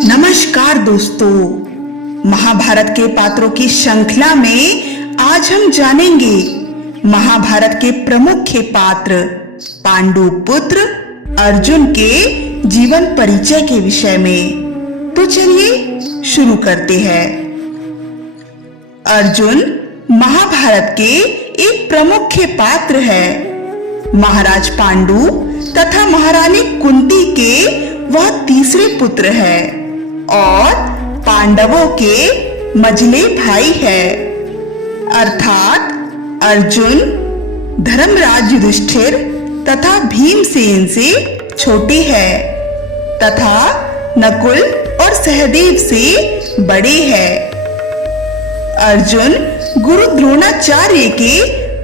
नमस्कार दोस्तों, महाभारत के पात्रों की श्रृंखला में आज हम जानेंगे महाभारत के प्रमुख पात्र पांडु पुत्र अर्जुन के जीवन परिचय के विषय में। तो चलिए शुरू करते हैं। अर्जुन महाभारत के एक प्रमुख पात्र है। महाराज पांडु तथा महारानी कुंती के वह तीसरे पुत्र है और पांडवों के मझले भाई है। अर्थात अर्जुन धर्मराज युधिष्ठिर तथा भीमसेन से छोटे हैं तथा नकुल और सहदेव से बड़े हैं। अर्जुन गुरु द्रोणाचार्य के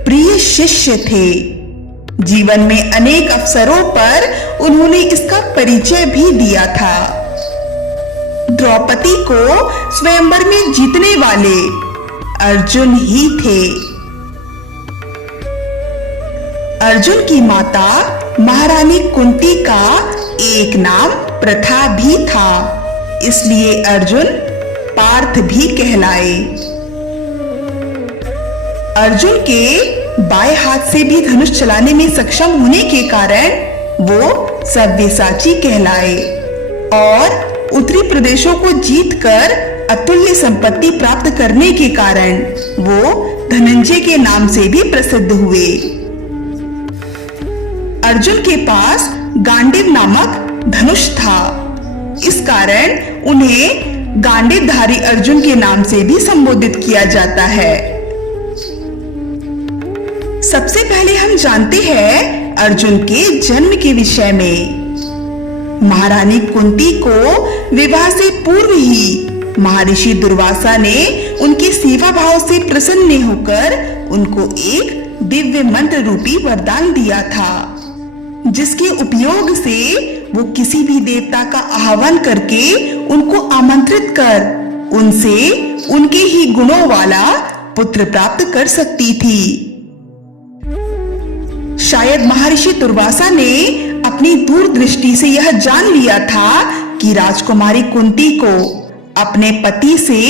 प्रिय शिष्य थे। जीवन में अनेक अवसरों पर उन्होंने इसका परिचय भी दिया था। द्रौपदी को स्वयंवर में जीतने वाले अर्जुन ही थे। अर्जुन की माता महारानी कुंती का एक नाम प्रथा भी था, इसलिए अर्जुन पार्थ भी कहलाए। अर्जुन के बाएं हाथ से भी धनुष चलाने में सक्षम होने के कारण वो सव्यसाची कहलाए और उत्तरी प्रदेशों को जीतकर अतुल्य संपत्ति प्राप्त करने के कारण वो धनंजय के नाम से भी प्रसिद्ध हुए। अर्जुन के पास गांडीव नामक धनुष था, इस कारण उन्हें गांडीवधारी अर्जुन के नाम से भी संबोधित किया जाता है। सबसे पहले हम जानते हैं अर्जुन के जन्म के विषय में। महारानी कुंती को विवाह से पूर्व ही महर्षि दुर्वासा ने उनके सेवा भाव से प्रसन्न होकर उनको एक दिव्य मंत्र रूपी वरदान दिया था, जिसके उपयोग से वो किसी भी देवता का आह्वान करके उनको आमंत्रित कर उनसे उनके ही गुणों वाला पुत्र प्राप्त कर सकती थी। शायद महर्षि दुर्वासा ने अपनी दूरदृष्टि से यह जान लिया था कि राजकुमारी कुंती को अपने पति से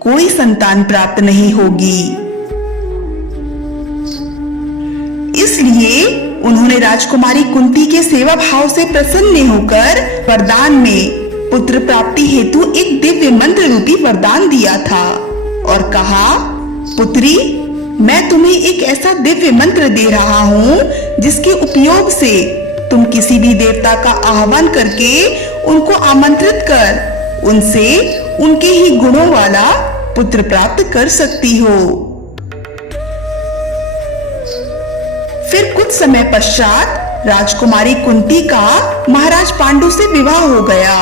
कोई संतान प्राप्त नहीं होगी, इसलिए उन्होंने राजकुमारी कुंती के सेवा भाव से प्रसन्न होकर वरदान में पुत्र प्राप्ति हेतु एक दिव्य मंत्र रूपी वरदान दिया था और कहा, पुत्री, मैं तुम्हें एक ऐसा दिव्य मंत्र दे रहा हूँ जिसके उपयोग से तुम किसी भी देवता का आह्वान करके उनको आमंत्रित कर उनसे उनके ही गुणों वाला पुत्र प्राप्त कर सकती हो। फिर कुछ समय पश्चात राजकुमारी कुंती का महाराज पांडु से विवाह हो गया,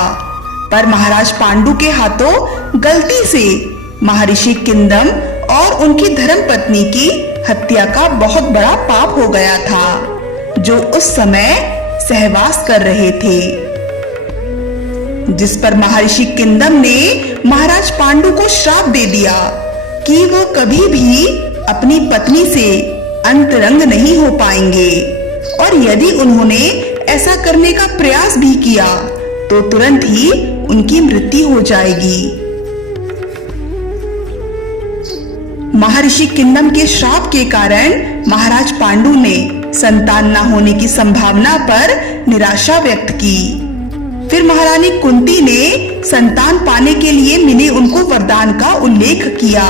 पर महाराज पांडु के हाथों गलती से महर्षि किंदम और उनकी धर्मपत्नी की हत्या का बहुत बड़ा पाप हो गया था, जो उस समय सहवास कर रहे थे, जिस पर महर्षि किंदम ने महाराज पांडु को श्राप दे दिया कि वो कभी भी अपनी पत्नी से अंतरंग नहीं हो पाएंगे और यदि उन्होंने ऐसा करने का प्रयास भी किया तो तुरंत ही उनकी मृत्यु हो जाएगी। महर्षि किंदम के श्राप के कारण महाराज पांडु ने संतान न होने की संभावना पर निराशा व्यक्त की। फिर महारानी कुंती ने संतान पाने के लिए मिले उनको वरदान का उल्लेख किया।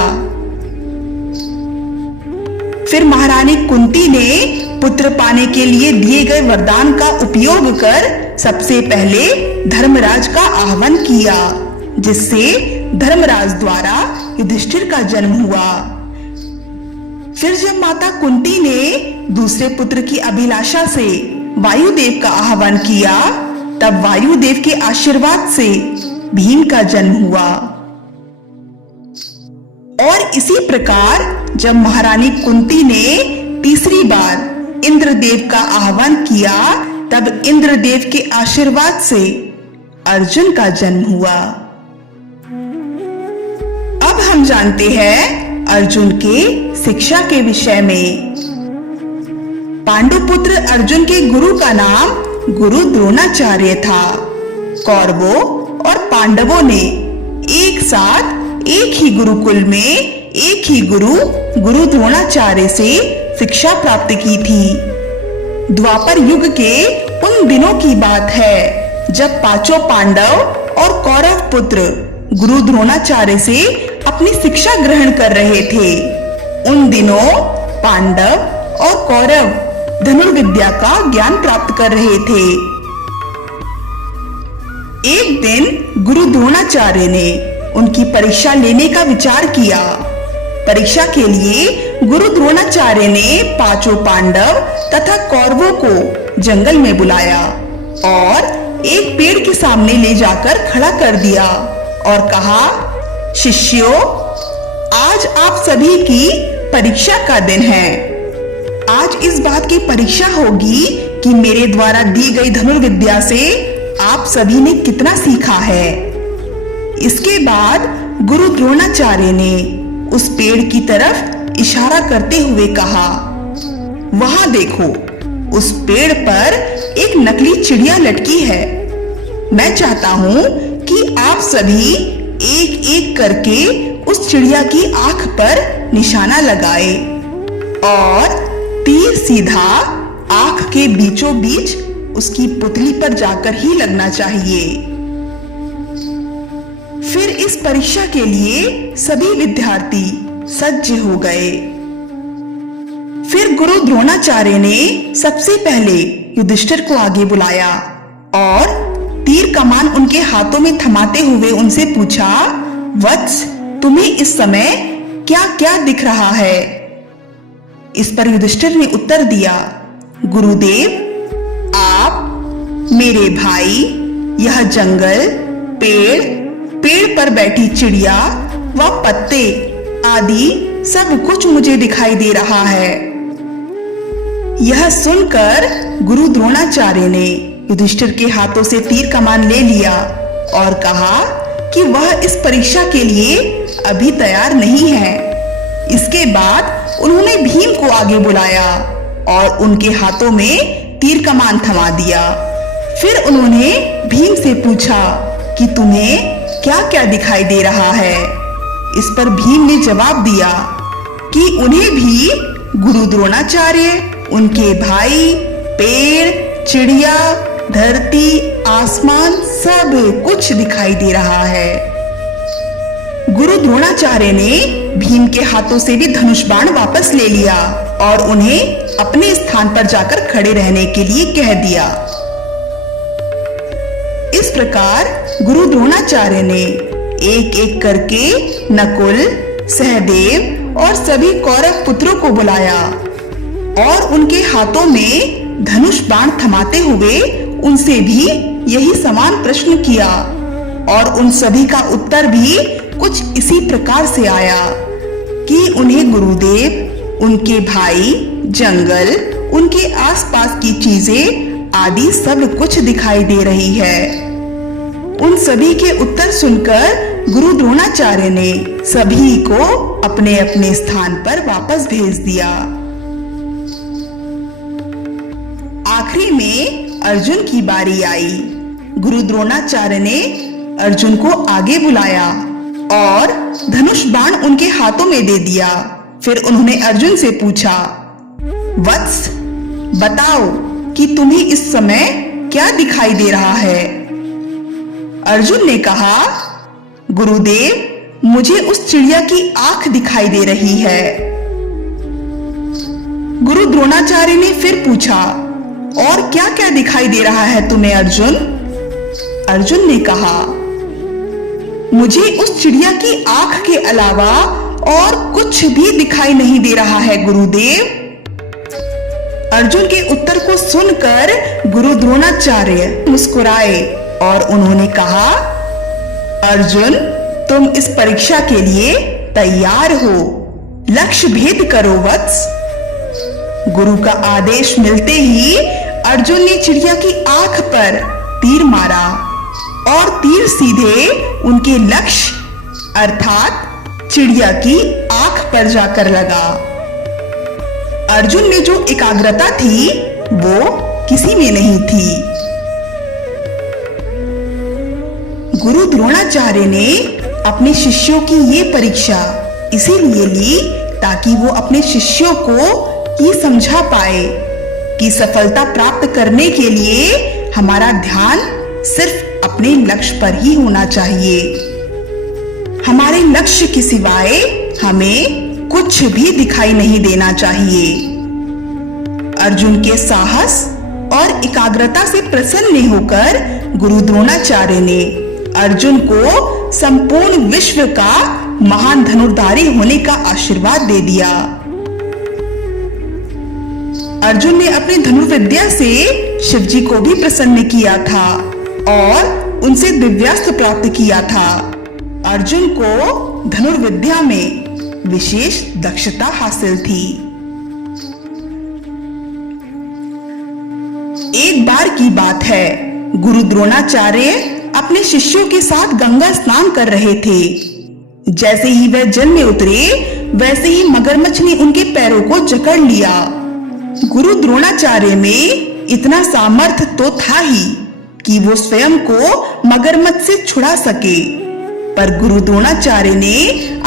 फिर महारानी कुंती ने पुत्र पाने के लिए दिए गए वरदान का उपयोग कर सबसे पहले धर्मराज का आह्वान किया, जिससे धर्मराज द्वारा युधिष्ठिर का जन्म हुआ। फिर जब माता कुंती ने दूसरे पुत्र की अभिलाषा से वायुदेव का आह्वान किया, तब वायुदेव के आशीर्वाद से भीम का जन्म हुआ। और इसी प्रकार जब महारानी कुंती ने तीसरी बार इंद्रदेव का आह्वान किया, तब इंद्रदेव के आशीर्वाद से अर्जुन का जन्म हुआ। अब हम जानते हैं अर्जुन के शिक्षा के विषय में। पांडुपुत्र अर्जुन के गुरु का नाम गुरु द्रोणाचार्य था। कौरवों और पांडवों ने एक साथ एक ही गुरुकुल में एक ही गुरु द्रोणाचार्य से शिक्षा प्राप्त की थी। द्वापर युग के उन दिनों की बात है जब पांचों पांडव और कौरव पुत्र गुरु द्रोणाचार्य से अपनी शिक्षा ग्रहण कर रहे थे। उन दिनों पांडव और कौरव धनुर्विद्या का ज्ञान प्राप्त कर रहे थे। एक दिन गुरु द्रोणाचार्य ने उनकी परीक्षा लेने का विचार किया। परीक्षा के लिए गुरु द्रोणाचार्य ने पांचों पांडव तथा कौरवों को जंगल में बुलाया और एक पेड़ के सामने ले जाकर खड़ा कर दिया और कहा, शिष्यों, आज आप सभी की परीक्षा का दिन है। आज इस बात की परीक्षा होगी कि मेरे द्वारा दी गई धनुर्विद्या से आप सभी ने कितना सीखा है। इसके बाद गुरु द्रोणाचार्य ने उस पेड़ की तरफ इशारा करते हुए कहा, वहां देखो, उस पेड़ पर एक नकली चिड़िया लटकी है। मैं चाहता हूं कि आप सभी एक एक करके उस चिड़िया की आंख पर निशाना लगाए और तीर सीधा आंख के बीचों बीच उसकी पुतली पर जाकर ही लगना चाहिए। फिर इस परीक्षा के लिए सभी विद्यार्थी सज्ज हो गए। फिर गुरु द्रोणाचार्य ने सबसे पहले युधिष्ठिर को आगे बुलाया और तीर कमान उनके हाथों में थमाते हुए उनसे पूछा, वत्स, तुम्हें इस समय क्या क्या दिख रहा है? इस पर युधिष्ठिर ने उत्तर दिया, गुरुदेव, आप, मेरे भाई, यह जंगल, पेड़ पर बैठी चिड़िया व पत्ते आदि सब कुछ मुझे दिखाई दे रहा है। यह सुनकर गुरु द्रोणाचार्य ने युधिष्ठिर के हाथों से तीर कमान ले लिया और कहा कि वह इस परीक्षा के लिए अभी तैयार नहीं है। इसके बाद उन्होंने भीम को आगे बुलाया और उनके हाथों में तीर कमान थमा दिया। फिर उन्होंने भीम से पूछा कि तुम्हें क्या क्या दिखाई दे रहा है? इस पर भीम ने जवाब दिया कि उन्हें भी गुरु द्रोणाचार्य, उनके भाई, पेड़, चिड़िया, धरती, आसमान सब कुछ दिखाई दे रहा है। गुरु द्रोणाचार्य ने भीम के हाथों से भी धनुष बाण वापस ले लिया और उन्हें अपने स्थान पर जाकर खड़े रहने के लिए कह दिया। इस प्रकार गुरु द्रोणाचार्य ने एक एक करके नकुल, सहदेव और सभी कौरव पुत्रों को बुलाया और उनके हाथों में धनुष बाण थमाते हुए उनसे भी यही समान प्रश्न किया और उन सभी का उत्तर भी कुछ इसी प्रकार से आया कि उन्हें गुरुदेव, उनके भाई, जंगल, उनके आसपास की चीजें आदि सब कुछ दिखाई दे रही है। उन सभी के उत्तर सुनकर गुरु द्रोणाचार्य ने सभी को अपने अपने स्थान पर वापस भेज दिया। आखिरी में अर्जुन की बारी आई। गुरु द्रोणाचार्य ने अर्जुन को आगे बुलाया और धनुष बाण उनके हाथों में दे दिया। फिर उन्होंने अर्जुन से पूछा, वत्स, बताओ कि तुम्हें इस समय क्या दिखाई दे रहा है? अर्जुन ने कहा, गुरुदेव, मुझे उस चिड़िया की आंख दिखाई दे रही है। गुरु द्रोणाचार्य ने फिर पूछा, और क्या क्या दिखाई दे रहा है तुम्हें अर्जुन? अर्जुन ने कहा, मुझे उस चिड़िया की आंख के अलावा और कुछ भी दिखाई नहीं दे रहा है गुरुदेव। अर्जुन के उत्तर को सुनकर गुरु द्रोणाचार्य मुस्कुराए और उन्होंने कहा, अर्जुन, तुम इस परीक्षा के लिए तैयार हो। लक्ष्य भेद करो वत्स। गुरु का आदेश मिलते ही अर्जुन ने चिड़िया की आंख पर तीर मारा और तीर सीधे उनके लक्ष्य अर्थात चिड़िया की आंख पर जाकर लगा। अर्जुन में जो एकाग्रता थी वो किसी में नहीं थी। गुरु द्रोणाचार्य ने अपने शिष्यों की ये परीक्षा इसीलिए ली ताकि वो अपने शिष्यों को ये समझा पाए कि सफलता प्राप्त करने के लिए हमारा ध्यान सिर्फ अपने लक्ष्य पर ही होना चाहिए। हमारे लक्ष्य के सिवाय हमें कुछ भी दिखाई नहीं देना चाहिए। अर्जुन के साहस और एकाग्रता से प्रसन्न होकर गुरु द्रोणाचार्य ने अर्जुन को संपूर्ण विश्व का महान धनुर्धारी होने का आशीर्वाद दे दिया। अर्जुन ने अपनी धनुर्विद्या से शिवजी को भी प्रसन्न किया था और उनसे दिव्यास्त्र प्राप्त किया था। अर्जुन को धनुर्विद्या में विशेष दक्षता हासिल थी। एक बार की बात है, गुरु द्रोणाचार्य अपने शिष्यों के साथ गंगा स्नान कर रहे थे। जैसे ही वह जल में उतरे वैसे ही मगरमच्छ ने उनके पैरों को जकड़ लिया। गुरु द्रोणाचार्य में इतना सामर्थ्य तो था ही कि वो स्वयं को मगरमच्छ से छुड़ा सके, पर गुरु द्रोणाचार्य ने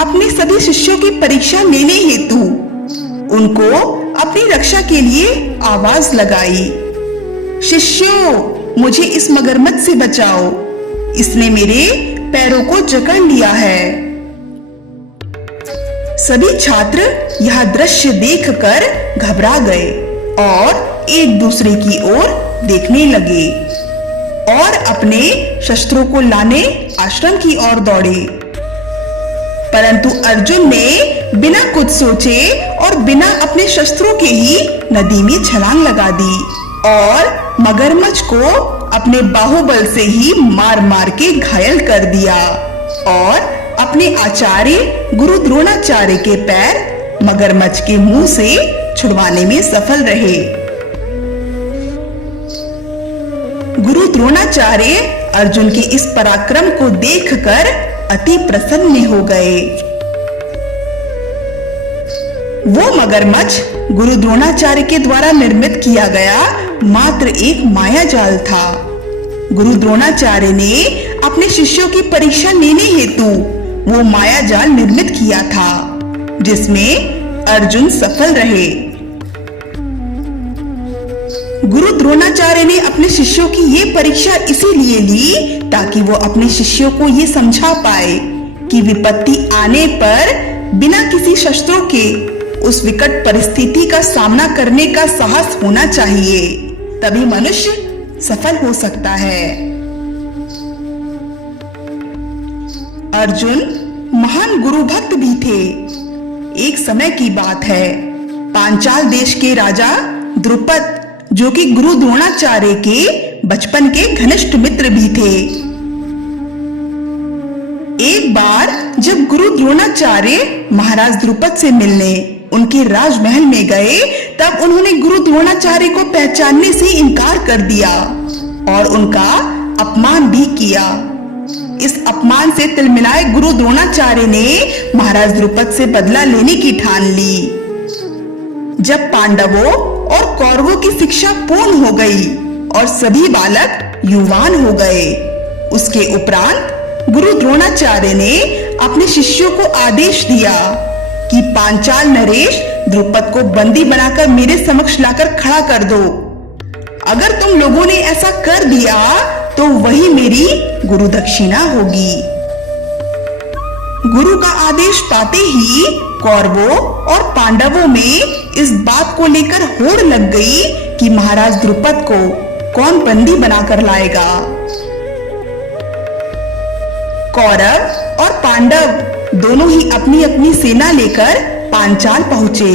अपने सभी शिष्यों की परीक्षा लेने हेतु उनको अपनी रक्षा के लिए आवाज लगाई, शिष्यों, मुझे इस मगरमच्छ से बचाओ, इसने मेरे पैरों को जकड़ लिया है। सभी छात्र यह दृश्य देखकर घबरा गए और एक दूसरे की ओर देखने लगे और अपने शस्त्रों को लाने आश्रम की ओर दौड़े। परंतु अर्जुन ने बिना कुछ सोचे और बिना अपने शस्त्रों के ही नदी में छलांग लगा दी और मगरमच्छ को अपने बाहुबल से ही मार मार के घायल कर दिया और अपने आचार्य गुरु द्रोणाचार्य के पैर मगरमच्छ के मुंह से छुड़वाने में सफल रहे। गुरु द्रोणाचार्य अर्जुन के इस पराक्रम को देखकर अति प्रसन्न हो गए। वो मगरमच्छ गुरु द्रोणाचार्य के द्वारा निर्मित किया गया मात्र एक माया जाल था। गुरु द्रोणाचार्य ने अपने शिष्यों की परीक्षा लेने हेतु वो माया जाल निर्मित किया था, जिसमें अर्जुन सफल रहे। गुरु द्रोणाचार्य ने अपने शिष्यों की ये परीक्षा इसीलिए ली ताकि वो अपने शिष्यों को ये समझा पाए कि विपत्ति आने पर बिना किसी शस्त्रों के उस विकट परिस्थिति का सामना करने का साहस होना चाहिए, तभी मनुष्य सफल हो सकता है। अर्जुन महान गुरु भक्त भी थे। एक समय की बात है, पांचाल देश के राजा द्रुपद, जो कि गुरु द्रोणाचार्य के बचपन के घनिष्ठ मित्र भी थे, एक बार जब गुरु द्रोणाचार्य महाराज द्रुपद से मिलने उनके राजमहल में गए, तब उन्होंने गुरु द्रोणाचार्य को पहचानने से इनकार कर दिया और उनका अपमान भी किया। इस अपमान से तिलमिलाए गुरु द्रोणाचार्य ने महाराज द्रुपद से बदला लेने की ठान ली। जब पांडवों और कौरवों की शिक्षा पूर्ण हो गई और सभी बालक युवान हो गए, उसके उपरांत गुरु द्रोणाचार्य ने अपने शिष्यों को आदेश दिया कि पांचाल नरेश द्रुपद को बंदी बनाकर मेरे समक्ष लाकर खड़ा कर दो। अगर तुम लोगों ने ऐसा कर दिया तो वही मेरी गुरु दक्षिणा होगी। गुरु का आदेश पाते ही कौरवों और पांडवों में इस बात को लेकर होड़ लग गई कि महाराज द्रुपद को कौन बंदी बनाकर लाएगा। कौरव और पांडव दोनों ही अपनी अपनी सेना लेकर पांचाल पहुंचे,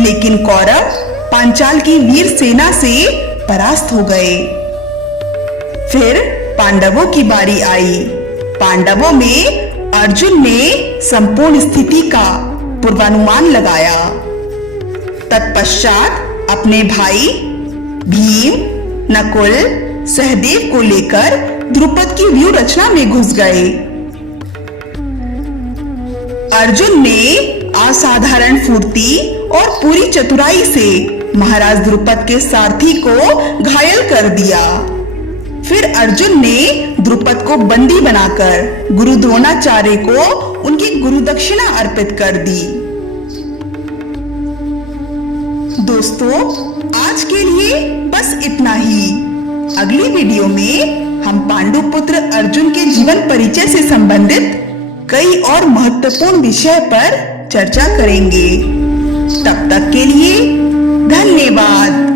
लेकिन कौरव पांचाल की वीर सेना से परास्त हो गए। फिर पांडवों की बारी आई। पांडवों में अर्जुन ने संपूर्ण स्थिति का पूर्वानुमान लगाया। तत्पश्चात अपने भाई भीम, नकुल, सहदेव को लेकर द्रुपद की व्यूह रचना में घुस गए। अर्जुन ने असाधारण फुर्ती और पूरी चतुराई से महाराज द्रुपद के सारथी को घायल कर दिया। फिर अर्जुन ने द्रुपद को बंदी बनाकर गुरु द्रोणाचार्य को उनकी गुरु दक्षिणा अर्पित कर दी। दोस्तों, आज के लिए बस इतना ही। अगली वीडियो में हम पांडु पुत्र अर्जुन के जीवन परिचय से संबंधित कई और महत्वपूर्ण विषय पर चर्चा करेंगे। तब तक के लिए धन्यवाद।